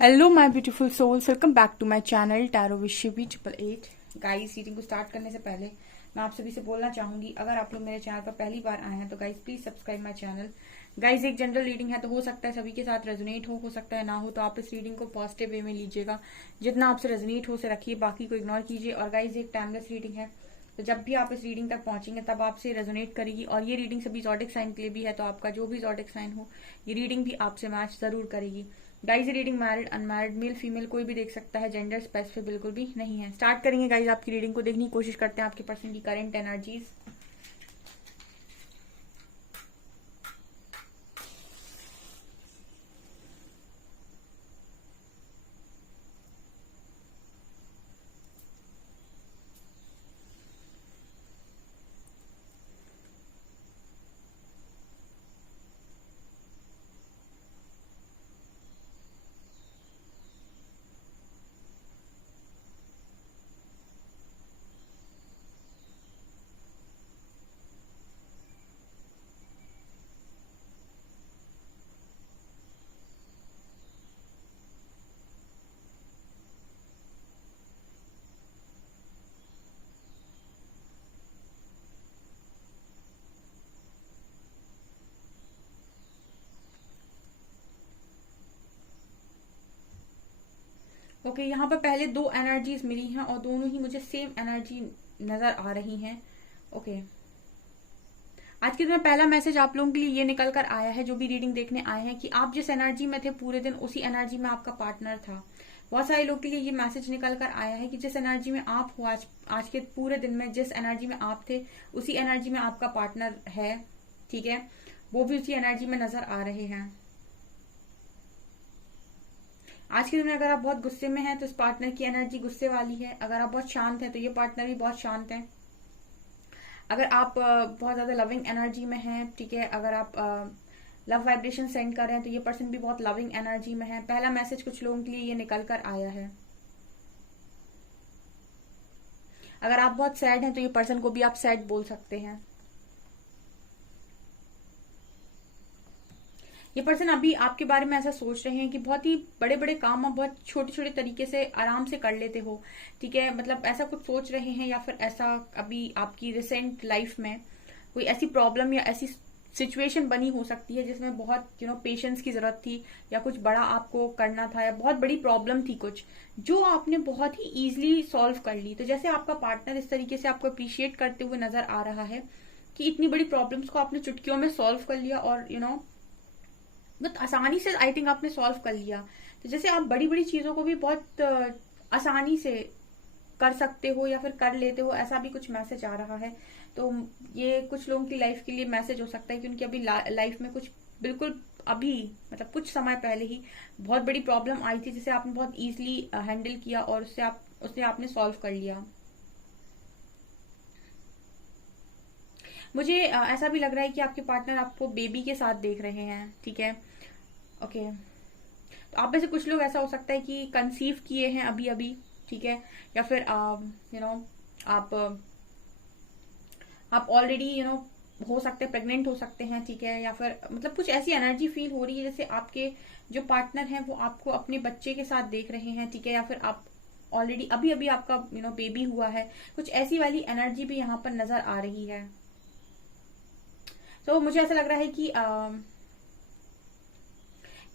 Hello my beautiful souls, welcome back to my channel tarot with Shivi 888। Guys, reading को start करने से पहले मैं आप सभी से बोलना चाहूंगी, अगर आप लोग मेरे चैनल पर पहली बार आए हैं तो guys please subscribe my channel. Guys, एक जनरल रीडिंग है तो हो सकता है सभी के साथ रेजोनेट हो सकता है ना हो, तो आप इस रीडिंग को पॉजिटिव वे में लीजिएगा। जितना आपसे रेजोनेट हो से रखिए, बाकी को इग्नोर कीजिए। और गाइस, एक टाइमलेस रीडिंग है, तो जब भी आप इस रीडिंग तक पहुंचेंगे तब आपसे रेजोनेट करेगी। और ये रीडिंग सभी ज़ोडिक साइन के लिए भी है, तो आपका जो भी ज़ोडिक साइन हो ये रीडिंग भी आपसे मैच जरूर करेगी। गाइज, ये reading married unmarried male female कोई भी देख सकता है, जेंडर स्पेसिफिक बिल्कुल भी नहीं है। स्टार्ट करेंगे गाइज, आपकी रीडिंग को देखने की कोशिश करते हैं आपके पर्सन की करंट एनर्जीज। ओके, यहाँ पर पहले दो एनर्जीज मिली हैं और दोनों ही मुझे सेम एनर्जी नजर आ रही हैं। ओके, आज के दिन में पहला मैसेज आप लोगों के लिए ये निकल कर आया है, जो भी रीडिंग देखने आए हैं, कि आप जिस एनर्जी में थे पूरे दिन उसी एनर्जी में आपका पार्टनर था। बहुत सारे लोग के लिए ये मैसेज निकल कर आया है कि जिस एनर्जी में आप हो आज के पूरे दिन में, जिस एनर्जी में आप थे उसी एनर्जी में आपका पार्टनर है। ठीक है, वो भी उसी एनर्जी में नजर आ रहे हैं। आज के दिन में अगर आप बहुत गुस्से में हैं तो इस पार्टनर की एनर्जी गुस्से वाली है। अगर आप बहुत शांत हैं तो ये पार्टनर भी बहुत शांत है। अगर आप बहुत ज्यादा लविंग एनर्जी में हैं, ठीक है, अगर आप लव वाइब्रेशन सेंड कर रहे हैं तो ये पर्सन भी बहुत लविंग एनर्जी में है। पहला मैसेज कुछ लोगों के लिए ये निकल कर आया है। अगर आप बहुत सैड हैं तो ये पर्सन को भी आप सैड बोल सकते हैं। ये पर्सन अभी आपके बारे में ऐसा सोच रहे हैं कि बहुत ही बड़े बड़े काम आप बहुत छोटे छोटे तरीके से आराम से कर लेते हो। ठीक है, मतलब ऐसा कुछ सोच रहे हैं, या फिर ऐसा अभी आपकी रिसेंट लाइफ में कोई ऐसी प्रॉब्लम या ऐसी सिचुएशन बनी हो सकती है जिसमें बहुत पेशेंस की जरूरत थी, या कुछ बड़ा आपको करना था, या बहुत बड़ी प्रॉब्लम थी कुछ जो आपने बहुत ही इजीली सॉल्व कर ली। तो जैसे आपका पार्टनर इस तरीके से आपको अप्रिशिएट करते हुए नजर आ रहा है कि इतनी बड़ी प्रॉब्लम्स को आपने चुटकियों में सॉल्व कर लिया, और बहुत आसानी से आई थिंक आपने सॉल्व कर लिया। तो जैसे आप बड़ी बड़ी चीजों को भी बहुत आसानी से कर सकते हो या फिर कर लेते हो, ऐसा भी कुछ मैसेज आ रहा है। तो ये कुछ लोगों की लाइफ के लिए मैसेज हो सकता है कि उनकी अभी लाइफ में कुछ बिल्कुल अभी मतलब कुछ समय पहले ही बहुत बड़ी प्रॉब्लम आई थी, जिसे आपने बहुत इजीली हैंडल किया और उससे आपने सॉल्व कर लिया। मुझे ऐसा भी लग रहा है कि आपके पार्टनर आपको बेबी के साथ देख रहे हैं। ठीक है, ओके, तो आप में से कुछ लोग ऐसा हो सकता है कि कंसीव किए हैं अभी अभी। ठीक है, या फिर आप आप ऑलरेडी हो सकते हैं प्रेग्नेंट हो सकते हैं। ठीक है, या फिर मतलब कुछ ऐसी एनर्जी फील हो रही है जैसे आपके जो पार्टनर हैं वो आपको अपने बच्चे के साथ देख रहे हैं। ठीक है, या फिर आप ऑलरेडी अभी अभी आपका बेबी हुआ है, कुछ ऐसी वाली एनर्जी भी यहाँ पर नजर आ रही है। तो मुझे ऐसा लग रहा है कि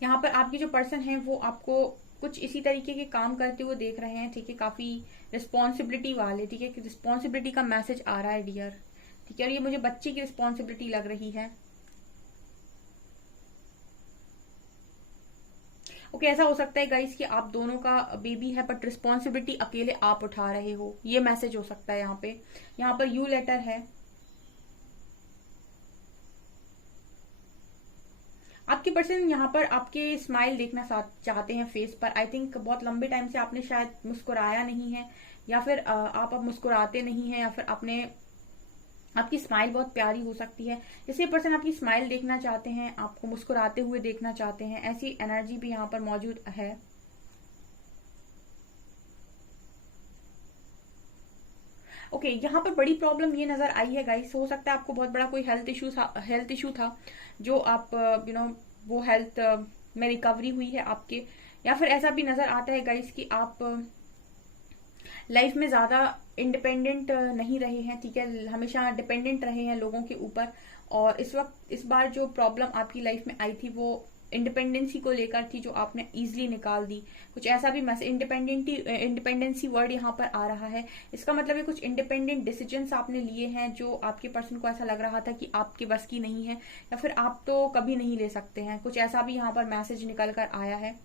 यहाँ पर आपके जो पर्सन है वो आपको कुछ इसी तरीके के काम करते हुए देख रहे हैं। ठीक है, काफी रिस्पॉन्सिबिलिटी वाले। ठीक है, कि रिस्पॉन्सिबिलिटी का मैसेज आ रहा है डियर। ठीक है, और ये मुझे बच्चे की रिस्पॉन्सिबिलिटी लग रही है। ओके, ऐसा हो सकता है गाइस कि आप दोनों का बेबी है बट रिस्पॉन्सिबिलिटी अकेले आप उठा रहे हो, ये मैसेज हो सकता है। यहाँ पर यू लेटर है। आपके पर्सन यहाँ पर आपके स्माइल देखना चाहते हैं फेस पर। आई थिंक बहुत लंबे टाइम से आपने शायद मुस्कुराया नहीं है, या फिर आप अब मुस्कुराते नहीं हैं, या फिर आपकी स्माइल बहुत प्यारी हो सकती है। जैसे पर्सन आपकी स्माइल देखना चाहते हैं, आपको मुस्कुराते हुए देखना चाहते हैं, ऐसी एनर्जी भी यहाँ पर मौजूद है। ओके, यहाँ पर बड़ी प्रॉब्लम ये नजर आई है गाइस, हो सकता है आपको बहुत बड़ा कोई हेल्थ इशू था जो आप वो हेल्थ में रिकवरी हुई है आपके, या फिर ऐसा भी नजर आता है गाइस कि आप लाइफ में ज्यादा इंडिपेंडेंट नहीं रहे हैं, ठीक है, हमेशा डिपेंडेंट रहे हैं लोगों के ऊपर। और इस बार जो प्रॉब्लम आपकी लाइफ में आई थी वो इंडिपेंडेंसी को लेकर थी, जो आपने इजीली निकाल दी। कुछ ऐसा भी मैसेज, इंडिपेंडेंसी वर्ड यहाँ पर आ रहा है, इसका मतलब है कुछ इंडिपेंडेंट डिसीजंस आपने लिए हैं जो आपके पर्सन को ऐसा लग रहा था कि आपके बस की नहीं है, या फिर आप तो कभी नहीं ले सकते हैं। कुछ ऐसा भी यहाँ पर मैसेज निकल कर आया है।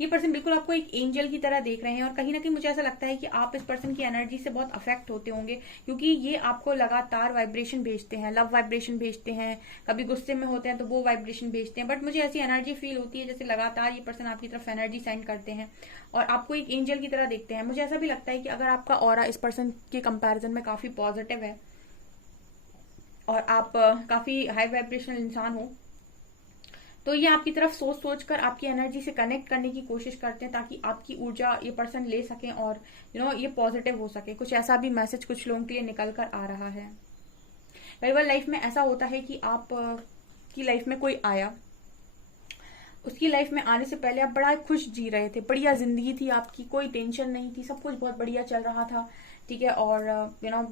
ये पर्सन बिल्कुल आपको एक एंजल की तरह देख रहे हैं, और कहीं ना कहीं मुझे ऐसा लगता है कि आप इस पर्सन की एनर्जी से बहुत अफेक्ट होते होंगे, क्योंकि ये आपको लगातार वाइब्रेशन भेजते हैं, लव वाइब्रेशन भेजते हैं। कभी गुस्से में होते हैं तो वो वाइब्रेशन भेजते हैं, बट मुझे ऐसी एनर्जी फील होती है जैसे लगातार ये पर्सन आपकी तरफ एनर्जी सेंड करते हैं और आपको एक एंजल की तरह देखते हैं। मुझे ऐसा भी लगता है कि अगर आपका ऑरा इस पर्सन के कंपेरिजन में काफी पॉजिटिव है और आप काफी हाई वाइब्रेशनल इंसान हो, तो ये आपकी तरफ सोच सोच कर आपकी एनर्जी से कनेक्ट करने की कोशिश करते हैं, ताकि आपकी ऊर्जा ये पर्सन ले सके और ये पॉजिटिव हो सके। कुछ ऐसा भी मैसेज कुछ लोगों के लिए निकल कर आ रहा है। कई बार लाइफ में ऐसा होता है कि आप की लाइफ में कोई आया, उसकी लाइफ में आने से पहले आप बड़ा खुश जी रहे थे, बढ़िया जिंदगी थी आपकी, कोई टेंशन नहीं थी, सब कुछ बहुत बढ़िया चल रहा था, ठीक है, और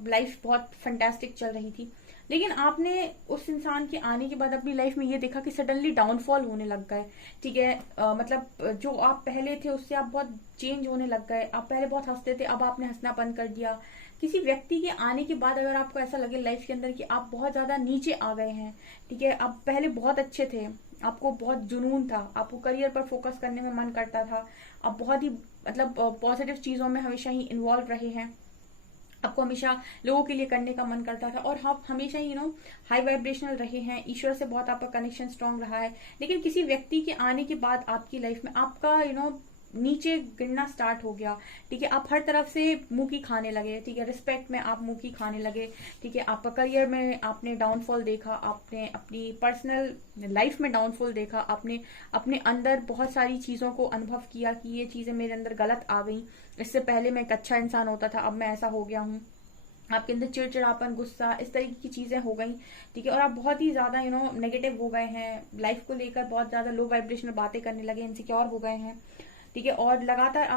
लाइफ बहुत फैंटास्टिक चल रही थी। लेकिन आपने उस इंसान के आने के बाद अपनी लाइफ में ये देखा कि सडनली डाउनफॉल होने लग गए, ठीक है। मतलब जो आप पहले थे उससे आप बहुत चेंज होने लग गए। आप पहले बहुत हंसते थे, अब आपने हंसना बंद कर दिया। किसी व्यक्ति के आने के बाद अगर आपको ऐसा लगे लाइफ के अंदर कि आप बहुत ज्यादा नीचे आ गए हैं, ठीक है, आप पहले बहुत अच्छे थे, आपको बहुत जुनून था, आपको करियर पर फोकस करने में मन करता था, आप बहुत ही मतलब पॉजिटिव चीजों में हमेशा ही इन्वॉल्व रहे हैं, आपको हमेशा लोगों के लिए करने का मन करता था, और आप हमेशा ही हाई वाइब्रेशनल रहे हैं, ईश्वर से बहुत आपका कनेक्शन स्ट्रांग रहा है। लेकिन किसी व्यक्ति के आने के बाद आपकी लाइफ में आपका नीचे गिरना स्टार्ट हो गया, ठीक है। आप हर तरफ से मुंह की खाने लगे, ठीक है, रिस्पेक्ट में आप मुंह की खाने लगे, ठीक है, आपका करियर में आपने डाउनफॉल देखा, आपने अपनी पर्सनल लाइफ में डाउनफॉल देखा, आपने अपने अंदर बहुत सारी चीजों को अनुभव किया कि ये चीजें मेरे अंदर गलत आ गई, इससे पहले मैं एक अच्छा इंसान होता था, अब मैं ऐसा हो गया हूँ। आपके अंदर चिड़चिड़ापन, गुस्सा, इस तरीके की चीजें हो गई, ठीक है, और आप बहुत ही ज्यादा नेगेटिव हो गए हैं, लाइफ को लेकर बहुत ज्यादा लो वाइब्रेशनल बातें करने लगे, इनसिक्योर हो गए हैं, ठीक है, और लगातार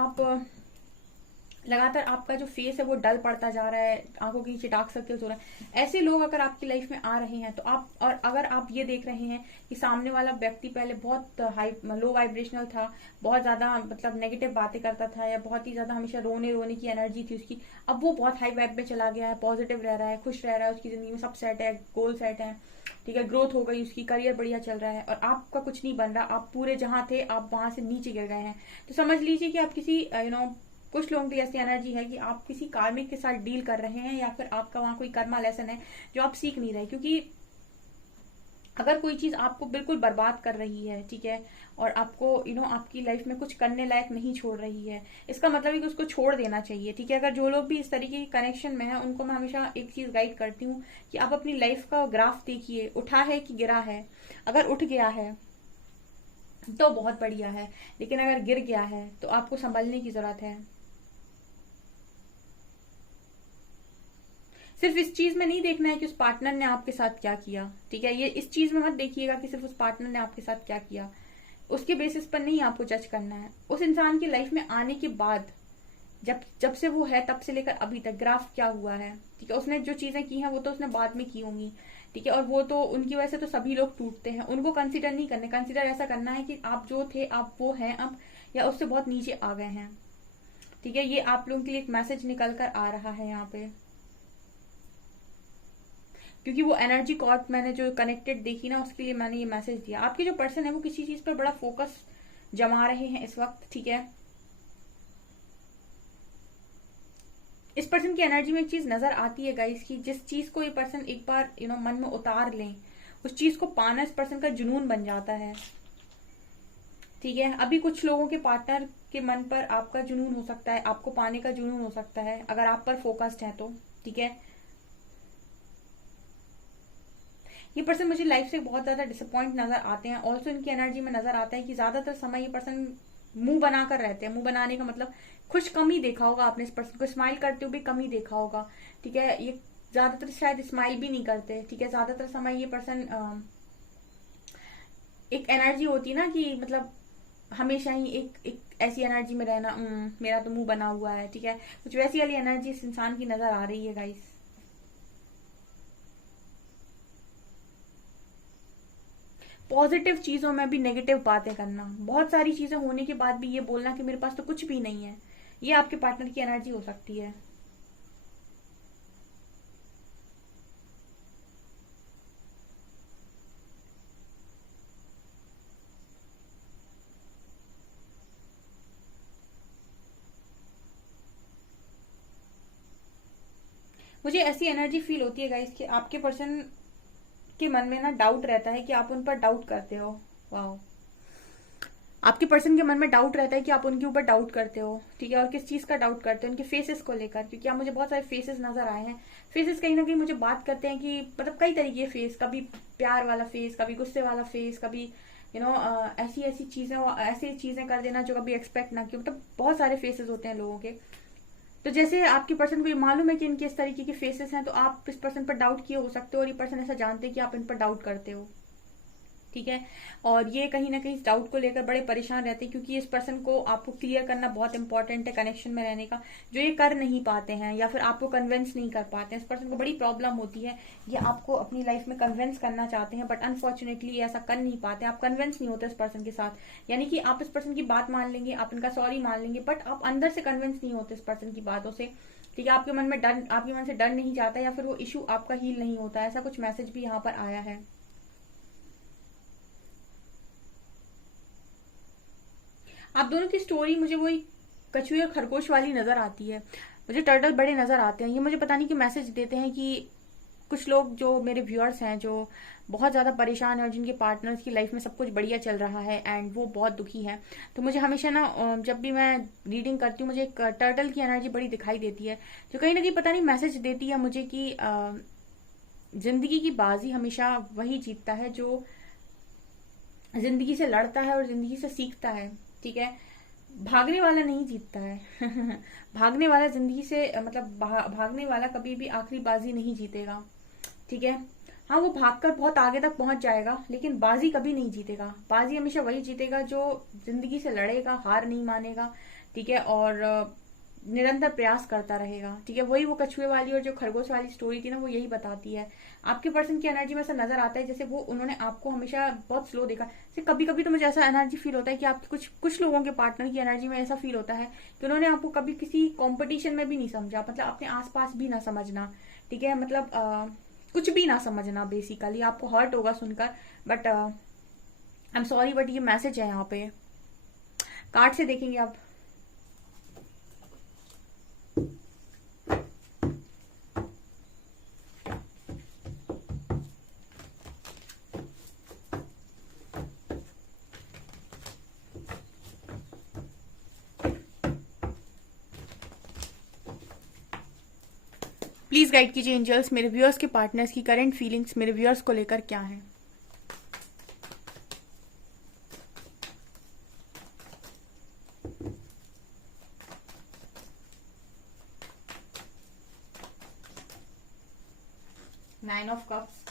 आपका जो फेस है वो डल पड़ता जा रहा है, आंखों के नीचे डार्क सर्कल्स हो रहा है। ऐसे लोग अगर आपकी लाइफ में आ रहे हैं तो आप, और अगर आप ये देख रहे हैं कि सामने वाला व्यक्ति पहले बहुत हाई लो वाइब्रेशनल था, बहुत ज्यादा मतलब नेगेटिव बातें करता था, या बहुत ही ज्यादा हमेशा रोने रोने की एनर्जी थी उसकी, अब वो बहुत हाई वाइब में चला गया है, पॉजिटिव रह रहा है, खुश रह रहा है, उसकी जिंदगी में सब सेट है, गोल सेट है, ठीक है, ग्रोथ हो गई उसकी, करियर बढ़िया चल रहा है, और आपका कुछ नहीं बन रहा, आप पूरे जहां थे आप वहां से नीचे गिर गए हैं। तो समझ लीजिए कि आप किसी कुछ लोगों की ऐसी एनर्जी है कि आप किसी कार्मिक के साथ डील कर रहे हैं, या फिर आपका वहां कोई कर्मा लेसन है जो आप सीख नहीं रहे। क्योंकि अगर कोई चीज आपको बिल्कुल बर्बाद कर रही है, ठीक है, और आपको आपकी लाइफ में कुछ करने लायक नहीं छोड़ रही है, इसका मतलब है कि उसको छोड़ देना चाहिए, ठीक है। अगर जो लोग भी इस तरीके के कनेक्शन में है, उनको मैं हमेशा एक चीज गाइड करती हूँ कि आप अपनी लाइफ का ग्राफ देखिए, उठा है कि गिरा है। अगर उठ गया है तो बहुत बढ़िया है, लेकिन अगर गिर गया है तो आपको संभलने की जरूरत है। सिर्फ इस चीज में नहीं देखना है कि उस पार्टनर ने आपके साथ क्या किया, ठीक है, ये इस चीज में मत देखिएगा कि सिर्फ उस पार्टनर ने आपके साथ क्या किया, उसके बेसिस पर नहीं आपको जज करना है। उस इंसान की लाइफ में आने के बाद जब जब से वो है तब से लेकर अभी तक ग्राफ क्या हुआ है, ठीक है, उसने जो चीजें की हैं वो तो उसने बाद में की होंगी, ठीक है, और वो तो उनकी वजह से तो सभी लोग टूटते हैं, उनको कंसिडर नहीं करने, कंसिडर ऐसा करना है कि आप जो थे आप वो हैं अब, या उससे बहुत नीचे आ गए हैं, ठीक है। ये आप लोगों के लिए एक मैसेज निकल कर आ रहा है यहाँ पे, क्योंकि वो एनर्जी कॉर्ड मैंने जो कनेक्टेड देखी ना, उसके लिए मैंने ये मैसेज दिया। आपके जो पर्सन है वो किसी चीज पर बड़ा फोकस जमा रहे हैं इस वक्त, ठीक है। इस पर्सन की एनर्जी में एक चीज नजर आती है गाइस की, जिस चीज को ये पर्सन एक बार मन में उतार लें, उस चीज को पाना इस पर्सन का जुनून बन जाता है, ठीक है। अभी कुछ लोगों के पार्टनर के मन पर आपका जुनून हो सकता है, आपको पाने का जुनून हो सकता है, अगर आप पर फोकस्ड है तो, ठीक है। ये पर्सन मुझे लाइफ से बहुत ज्यादा डिसअपॉइंट नजर आते हैं। ऑल्सो इनकी एनर्जी में नजर आता है कि ज्यादातर समय ये पर्सन मुंह बनाकर रहते हैं। मुंह बनाने का मतलब खुश कम ही देखा होगा आपने इस पर्सन को, स्माइल करते हुए भी कम ही देखा होगा, ठीक है। ये ज्यादातर शायद स्माइल भी नहीं करते, ठीक है। ज्यादातर समय ये पर्सन एक एनर्जी होती है ना कि मतलब हमेशा ही एक ऐसी एनर्जी में रहना, मेरा तो मुंह बना हुआ है, ठीक है। कुछ वैसी वाली एनर्जी इस इंसान की नजर आ रही है गाइस। पॉजिटिव चीजों में भी नेगेटिव बातें करना, बहुत सारी चीजें होने के बाद भी ये बोलना कि मेरे पास तो कुछ भी नहीं है, ये आपके पार्टनर की एनर्जी हो सकती है। मुझे ऐसी एनर्जी फील होती है गाइस कि आपके पर्सन के मन में ना डाउट रहता है कि आप उन पर डाउट करते हो। वाह, आपके पर्सन के मन में डाउट रहता है कि आप उनके ऊपर डाउट करते हो, ठीक है। और किस चीज का डाउट करते हो? उनके फेसेस को लेकर, क्योंकि आप मुझे बहुत सारे फेसेस नजर आए हैं। फेसेस कहीं ना कहीं मुझे बात करते हैं कि मतलब कई तरीके के फेस, कभी प्यार वाला फेस, कभी गुस्से वाला फेस, कभी ऐसी ऐसी चीजें, ऐसी चीजें कर देना जो कभी एक्सपेक्ट ना की, मतलब बहुत सारे फेसेस होते हैं लोगों के। तो जैसे आपके पर्सन को ये मालूम है कि इनके इस तरीके के फेसेस हैं, तो आप इस पर्सन पर डाउट किए हो सकते हो, और ये पर्सन ऐसा जानते हैं कि आप इन पर डाउट करते हो, ठीक है। और ये कहीं ना कहीं इस डाउट को लेकर बड़े परेशान रहते हैं, क्योंकि इस पर्सन को आपको क्लियर करना बहुत इंपॉर्टेंट है कनेक्शन में रहने का, जो ये कर नहीं पाते हैं या फिर आपको कन्विंस नहीं कर पाते हैं। इस पर्सन को बड़ी प्रॉब्लम होती है, ये आपको अपनी लाइफ में कन्विंस करना चाहते हैं, बट अनफॉर्चुनेटली ऐसा कर नहीं पाते, आप कन्विंस नहीं होते इस पर्सन के साथ। यानी कि आप इस पर्सन की बात मान लेंगे, आप इनका सॉरी मान लेंगे, बट आप अंदर से कन्विंस नहीं होते इस पर्सन की बातों से, ठीक है। आपके मन में डर, आपके मन से डर नहीं जाता, या फिर वो इशू आपका हील नहीं होता, ऐसा कुछ मैसेज भी यहाँ पर आया है। आप दोनों की स्टोरी मुझे वही कछुए और खरगोश वाली नजर आती है। मुझे टर्टल बड़े नजर आते हैं। ये मुझे पता नहीं कि मैसेज देते हैं कि कुछ लोग जो मेरे व्यूअर्स हैं, जो बहुत ज्यादा परेशान है और जिनके पार्टनर्स की लाइफ में सब कुछ बढ़िया चल रहा है एंड वो बहुत दुखी है, तो मुझे हमेशा ना जब भी मैं रीडिंग करती हूँ, मुझे एक टर्टल की एनर्जी बड़ी दिखाई देती है, जो कहीं ना कहीं पता नहीं मैसेज देती है मुझे कि जिंदगी की बाजी हमेशा वही जीतता है जो जिंदगी से लड़ता है और जिंदगी से सीखता है, ठीक है। भागने वाला नहीं जीतता है भागने वाला जिंदगी से मतलब भागने वाला कभी भी आखिरी बाजी नहीं जीतेगा, ठीक है। हाँ, वो भागकर बहुत आगे तक पहुंच जाएगा, लेकिन बाजी कभी नहीं जीतेगा। बाजी हमेशा वही जीतेगा जो जिंदगी से लड़ेगा, हार नहीं मानेगा, ठीक है। और निरंतर प्रयास करता रहेगा, ठीक है। वही वो कछुए वाली और जो खरगोश वाली स्टोरी थी ना, वो यही बताती है। आपके पर्सन की एनर्जी में ऐसा नजर आता है जैसे वो उन्होंने आपको हमेशा बहुत स्लो देखा। जैसे कभी कभी तो मुझे ऐसा एनर्जी फील होता है कि आपके कुछ लोगों के पार्टनर की एनर्जी में ऐसा फील होता है कि उन्होंने आपको कभी किसी कॉम्पिटिशन में भी नहीं समझा, मतलब अपने आसपास भी ना समझना, ठीक है। मतलब कुछ भी ना समझना, बेसिकली आपको हर्ट होगा सुनकर, but I am sorry, but ये मैसेज है यहाँ पे। कार्ड से देखेंगे आप। प्लीज गाइड कीजिए एंजल्स, मेरे व्यूअर्स के पार्टनर्स की करंट फीलिंग्स मेरे व्यूअर्स को लेकर क्या है। Nine of cups,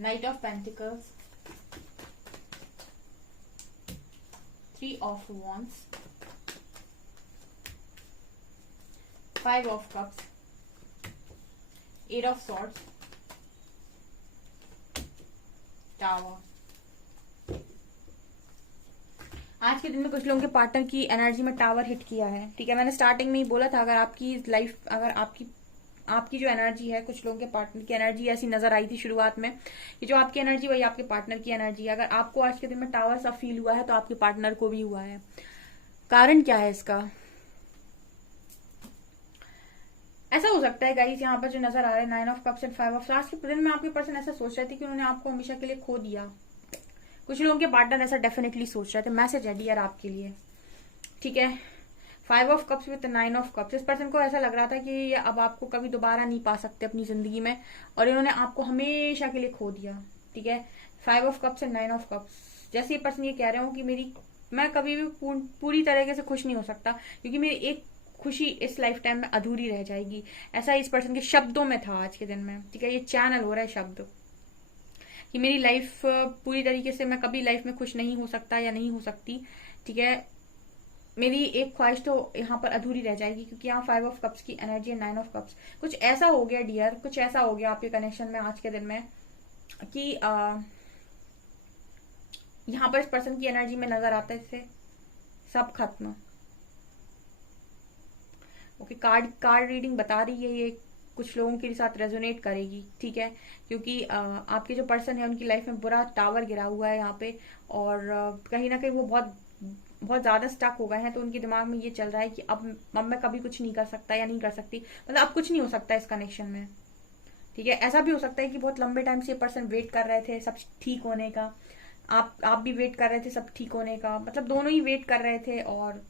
knight of pentacles, three of wands, five of cups, eight of swords, tower. आज के दिन में कुछ लोगों के पार्टनर की एनर्जी में टावर हिट किया है, ठीक है। मैंने स्टार्टिंग में ही बोला था, अगर आपकी लाइफ, अगर आपकी जो एनर्जी है, कुछ लोगों के पार्टनर की एनर्जी ऐसी नजर आई थी शुरुआत में कि जो आपकी एनर्जी वही आपके पार्टनर की एनर्जी है। अगर आपको आज के दिन में टावर सा फील हुआ है तो आपके पार्टनर को भी हुआ है। कारण क्या है इसका? ऐसा हो सकता है गाइस, यहाँ पर जो नजर आ रहा है nine of cups and five of, आज के दिन में आपके पर्सन ऐसा सोच रहे थे कि उन्होंने आपको हमेशा के लिए खो दिया। कुछ लोगों के पार्टनर ऐसा डेफिनेटली सोच रहे थे। मैसेज है डियर आपके लिए, ठीक है। Five of cups with nine of cups, इस पर्सन को ऐसा लग रहा था कि ये अब आपको कभी दोबारा नहीं पा सकते अपनी जिंदगी में, और इन्होंने आपको हमेशा के लिए खो दिया, ठीक है। Five of cups and nine of cups, जैसे ये पर्सन ये कह रहे हो कि मैं कभी भी पूरी तरीके से खुश नहीं हो सकता, क्योंकि मेरी एक खुशी इस लाइफ टाइम में अधूरी रह जाएगी। ऐसा इस पर्सन के शब्दों में था आज के दिन में, ठीक है। ये चैनल हो रहा है शब्द कि मेरी लाइफ पूरी तरीके से, मैं कभी लाइफ में खुश नहीं हो सकता या नहीं हो सकती, ठीक है। मेरी एक ख्वाहिश तो यहाँ पर अधूरी रह जाएगी, क्योंकि यहाँ 5 ऑफ कप्स की एनर्जी है, 9 ऑफ कप्स। कुछ ऐसा हो गया डियर, कुछ ऐसा हो गया आपके कनेक्शन में आज के दिन में कि यहाँ पर इस पर्सन की एनर्जी में नजर आता है इससे सब खत्म। ओके, कार्ड रीडिंग बता रही है ये कुछ लोगों के साथ रेजोनेट करेगी, ठीक है, क्योंकि आपके जो पर्सन है उनकी लाइफ में बुरा टावर गिरा हुआ है यहाँ पे, और कहीं ना कहीं वो बहुत ज्यादा स्टक हो गए हैं। तो उनके दिमाग में ये चल रहा है कि अब मैं कभी कुछ नहीं कर सकता या नहीं कर सकती, मतलब अब कुछ नहीं हो सकता इस कनेक्शन में, ठीक है। ऐसा भी हो सकता है कि बहुत लंबे टाइम से ये पर्सन वेट कर रहे थे सब ठीक होने का, आप भी वेट कर रहे थे सब ठीक होने का, मतलब दोनों ही वेट कर रहे थे, और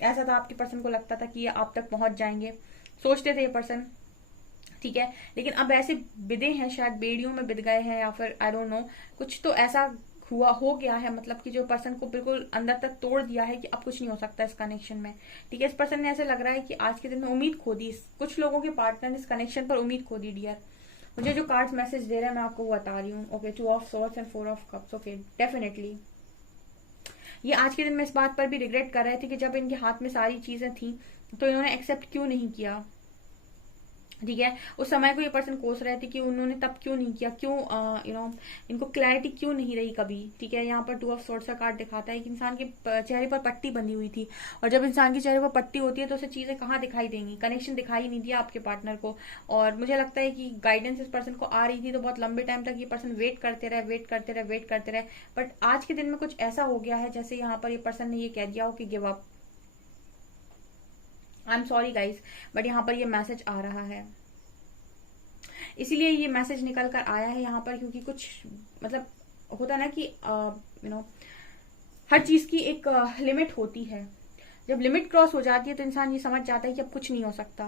ऐसा था आपके पर्सन को लगता था कि ये आप तक पहुंच जाएंगे, सोचते थे ये पर्सन, ठीक है। लेकिन अब ऐसे बिदे हैं, शायद बेड़ियों में बिद गए हैं, या फिर आई डोंट नो, कुछ तो ऐसा हो गया है, मतलब कि जो पर्सन को बिल्कुल अंदर तक तोड़ दिया है कि अब कुछ नहीं हो सकता इस कनेक्शन में, ठीक है। इस पर्सन ने ऐसे लग रहा है कि आज के दिन में उम्मीद खो दी, कुछ लोगों के पार्टनर ने इस कनेक्शन पर उम्मीद खो दी डियर। मुझे जो कार्ड्स मैसेज दे रहे हैं मैं आपको वो बता रही हूँ। Okay, 2 of swords and 4 of cups. Okay, definitely ये आज के दिन में इस बात पर भी रिग्रेट कर रहे थे कि जब इनके हाथ में सारी चीजें थी तो इन्होंने एक्सेप्ट क्यों नहीं किया, ठीक है। उस समय को ये पर्सन कोस रहे थे कि उन्होंने तब क्यों नहीं किया, क्यों इनको क्लैरिटी क्यों नहीं रही कभी, ठीक है। यहाँ पर 2 ऑफ सॉर्ड्स का कार्ड दिखाता है कि इंसान के चेहरे पर पट्टी बंधी हुई थी, और जब इंसान के चेहरे पर पट्टी होती है तो उसे चीजें कहाँ दिखाई देंगी, कनेक्शन दिखाई नहीं दिया आपके पार्टनर को। और मुझे लगता है कि गाइडेंस इस पर्सन को आ रही थी, तो बहुत लंबे टाइम तक ये पर्सन वेट करते रहे, बट आज के दिन में कुछ ऐसा हो गया है जैसे यहाँ पर ये पर्सन ने ये कह दिया हो कि give up. I am sorry guys, but यहाँ पर ये मैसेज आ रहा है, इसीलिए ये मैसेज निकल कर आया है यहाँ पर, क्योंकि कुछ मतलब होता ना कि हर चीज की एक लिमिट होती है। जब लिमिट क्रॉस हो जाती है तो इंसान ये समझ जाता है कि अब कुछ नहीं हो सकता,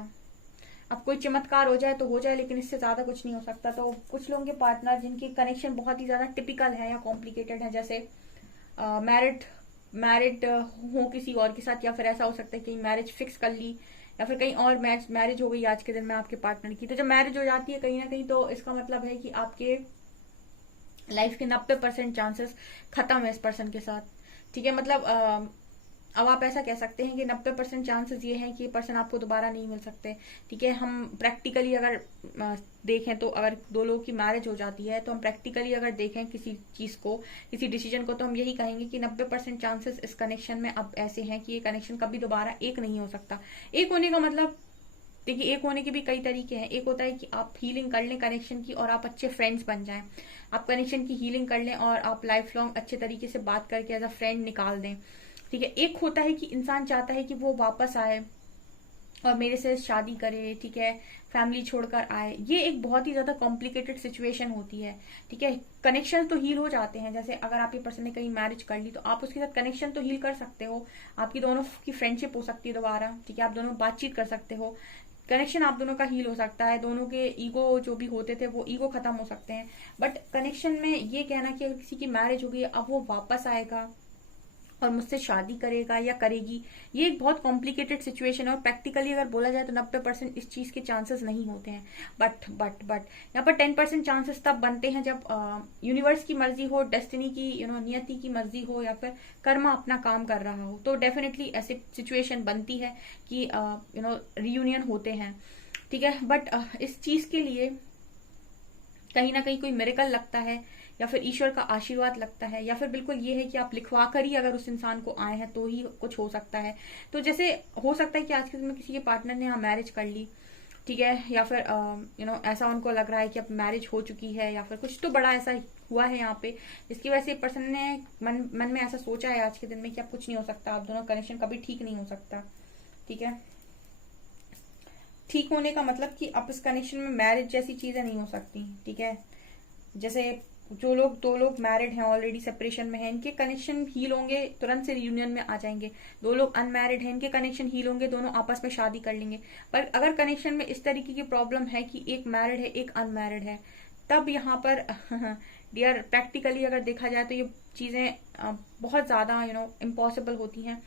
अब कोई चमत्कार हो जाए तो हो जाए, लेकिन इससे ज्यादा कुछ नहीं हो सकता। तो कुछ लोगों के पार्टनर जिनके कनेक्शन बहुत ही ज्यादा टिपिकल है या कॉम्प्लिकेटेड है, जैसे मैरिड हो किसी और के साथ, या फिर ऐसा हो सकता है कि मैरिज फिक्स कर ली, या फिर कहीं और मैरिज हो गई आज के दिन में आपके पार्टनर की। तो जब मैरिज हो जाती है कहीं ना कहीं, तो इसका मतलब है कि आपके लाइफ के 90% चांसेस खत्म है इस पर्सन के साथ, ठीक है। मतलब अब आप ऐसा कह सकते हैं कि 90% चांसेस ये हैं कि ये पर्सन आपको दोबारा नहीं मिल सकते, ठीक है। हम प्रैक्टिकली अगर देखें तो अगर दो लोगों की मैरिज हो जाती है तो हम प्रैक्टिकली अगर देखें किसी चीज को, किसी डिसीजन को, तो हम यही कहेंगे कि 90% चांसेस इस कनेक्शन में अब ऐसे हैं कि ये कनेक्शन कभी दोबारा एक नहीं हो सकता। एक होने का मतलब देखिए, एक होने के भी कई तरीके हैं। एक होता है कि आप हीलिंग कर लें कनेक्शन की और आप अच्छे फ्रेंड्स बन जाएं, आप कनेक्शन की हीलिंग कर लें और आप लाइफ लॉन्ग अच्छे तरीके से बात करके एज अ फ्रेंड निकाल दें, ठीक है। एक होता है कि इंसान चाहता है कि वो वापस आए और मेरे से शादी करे, ठीक है, फैमिली छोड़कर आए। ये एक बहुत ही ज्यादा कॉम्प्लिकेटेड सिचुएशन होती है, ठीक है। कनेक्शन तो हील हो जाते हैं, जैसे अगर आपकी पर्सन ने कहीं मैरिज कर ली तो आप उसके साथ कनेक्शन तो हील कर सकते हो, आपकी दोनों की फ्रेंडशिप हो सकती है दोबारा, ठीक है, आप दोनों बातचीत कर सकते हो, कनेक्शन आप दोनों का हील हो सकता है, दोनों के ईगो जो भी होते थे वो ईगो खत्म हो सकते हैं। बट कनेक्शन में ये कहना कि अगर किसी की मैरिज हो गई अब वो वापस आएगा और मुझसे शादी करेगा या करेगी, ये एक बहुत कॉम्प्लिकेटेड सिचुएशन है। और प्रैक्टिकली अगर बोला जाए तो 90% इस चीज के चांसेस नहीं होते हैं। बट यहाँ पर 10% चांसेस तब बनते हैं जब यूनिवर्स की मर्जी हो, डेस्टिनी की नियति की मर्जी हो, या फिर कर्मा अपना काम कर रहा हो, तो डेफिनेटली ऐसी सिचुएशन बनती है कि रियूनियन होते हैं, ठीक है। बट इस चीज के लिए कहीं ना कहीं कोई मिरेकल लगता है, या फिर ईश्वर का आशीर्वाद लगता है, या फिर बिल्कुल ये है कि आप लिखवा कर ही अगर उस इंसान को आए हैं तो ही कुछ हो सकता है। तो जैसे हो सकता है कि आज के दिन में किसी के पार्टनर ने यहाँ मैरिज कर ली, ठीक है, या फिर ऐसा उनको लग रहा है कि अब मैरिज हो चुकी है, या फिर कुछ तो बड़ा ऐसा हुआ है यहाँ पे जिसकी वजह से पर्सन ने मन में ऐसा सोचा है आज के दिन में कि अब कुछ नहीं हो सकता, आप दोनों कनेक्शन कभी ठीक नहीं हो सकता, ठीक है। ठीक होने का मतलब कि अब इस कनेक्शन में मैरिज जैसी चीजें नहीं हो सकती, ठीक है। जैसे दो लोग मैरिड हैं, ऑलरेडी सेपरेशन में हैं, इनके कनेक्शन हील होंगे, तुरंत से रियूनियन में आ जाएंगे। दो लोग अनमैरिड हैं, इनके कनेक्शन हील होंगे, दोनों आपस में शादी कर लेंगे। पर अगर कनेक्शन में इस तरीके की प्रॉब्लम है कि एक मैरिड है एक अनमैरिड है, तब यहाँ पर डियर प्रैक्टिकली अगर देखा जाए तो ये चीजें बहुत ज्यादा इम्पॉसिबल होती हैं,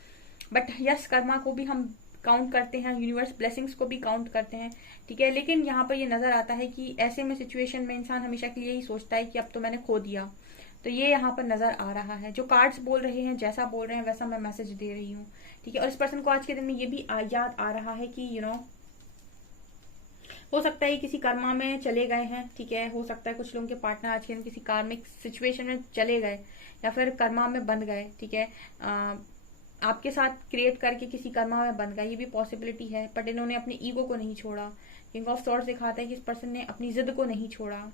बट यस कर्मा को भी हम काउंट करते हैं, यूनिवर्स ब्लेसिंग्स को भी काउंट करते हैं, ठीक है। लेकिन यहाँ पर ये नजर आता है कि ऐसे में सिचुएशन में इंसान हमेशा के लिए यही सोचता है कि अब तो मैंने खो दिया। तो ये यहाँ पर नजर आ रहा है, जो कार्ड्स बोल रहे हैं, जैसा बोल रहे हैं वैसा मैं मैसेज दे रही हूँ, ठीक है। और इस पर्सन को आज के दिन में ये भी याद आ रहा है कि हो सकता है किसी कर्मा में चले गए हैं, ठीक है। हो सकता है कुछ लोगों के पार्टनर आज के दिन किसी कार्मिक सिचुएशन में चले गए या फिर कर्मा में बंध गए, ठीक है। आपके साथ क्रिएट करके किसी कर्मा में बंध गए, ये भी पॉसिबिलिटी है। बट इन्होंने अपने ईगो को नहीं छोड़ा। किंग ऑफ सॉर्ड्स दिखाता है कि इस पर्सन ने अपनी जिद को नहीं छोड़ा,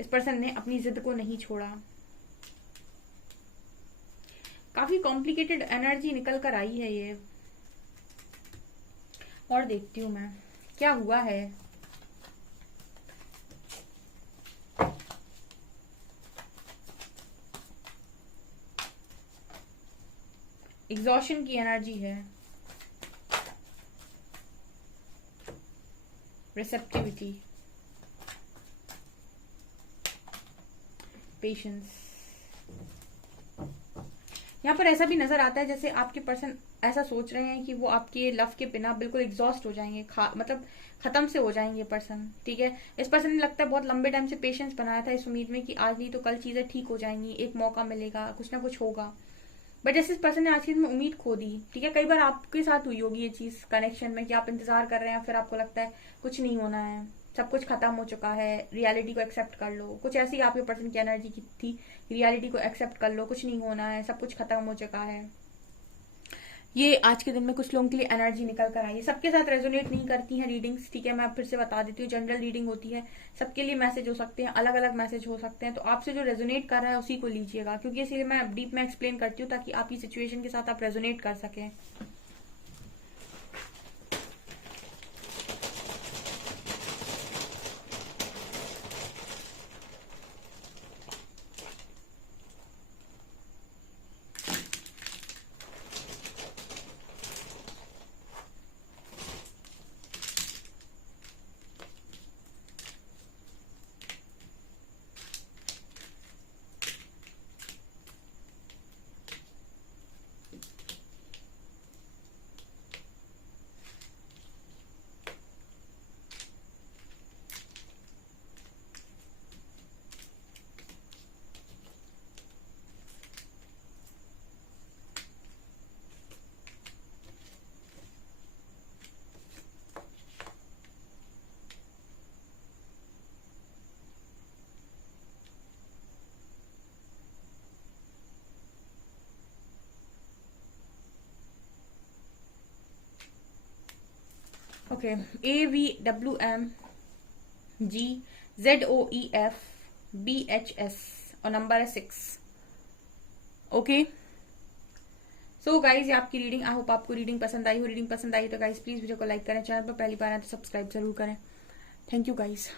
इस पर्सन ने अपनी जिद को नहीं छोड़ा। काफी कॉम्प्लिकेटेड एनर्जी निकल कर आई है ये। और देखती हूं मैं क्या हुआ है। एग्जॉशन की एनर्जी है, रिसेप्टिविटी, पेशेंस। यहाँ पर ऐसा भी नजर आता है जैसे आपके पर्सन ऐसा सोच रहे हैं कि वो आपके लव के बिना बिल्कुल एग्जॉस्ट हो जाएंगे, मतलब खत्म से हो जाएंगे पर्सन, ठीक है। इस पर्सन ने लगता है बहुत लंबे टाइम से पेशेंस बनाया था इस उम्मीद में कि आज नहीं तो कल चीजें ठीक हो जाएंगी, एक मौका मिलेगा, कुछ ना कुछ होगा। बट जैसे इस पर्सन ने आज की दिन में उम्मीद खो दी, ठीक है। कई बार आपके साथ हुई होगी ये चीज कनेक्शन में कि आप इंतजार कर रहे हैं, फिर आपको लगता है कुछ नहीं होना है, सब कुछ खत्म हो चुका है, रियलिटी को एक्सेप्ट कर लो। कुछ ऐसी आपके पर्सन की एनर्जी की थी, रियलिटी को एक्सेप्ट कर लो, कुछ नहीं होना है, सब कुछ खत्म हो चुका है। ये आज के दिन में कुछ लोगों के लिए एनर्जी निकल कर आई है। सबके साथ रेजोनेट नहीं करती हैं रीडिंग्स, ठीक है। मैं फिर से बता देती हूँ, जनरल रीडिंग होती है, सबके लिए मैसेज हो सकते हैं, अलग अलग मैसेज हो सकते हैं। तो आपसे जो रेजोनेट कर रहा है उसी को लीजिएगा, क्योंकि इसीलिए मैं डीप में एक्सप्लेन करती हूँ ताकि आपकी सिचुएशन के साथ आप रेजोनेट कर सकें। ओके, AVWMGZOEFBHS और नंबर है 6। ओके, सो गाइज ये आपकी रीडिंग। आई होप आपको रीडिंग पसंद आई हो। रीडिंग पसंद आई तो गाइज प्लीज वीडियो को लाइक करें, चैनल पर पहली बार आए तो सब्सक्राइब जरूर करें। Thank you guys.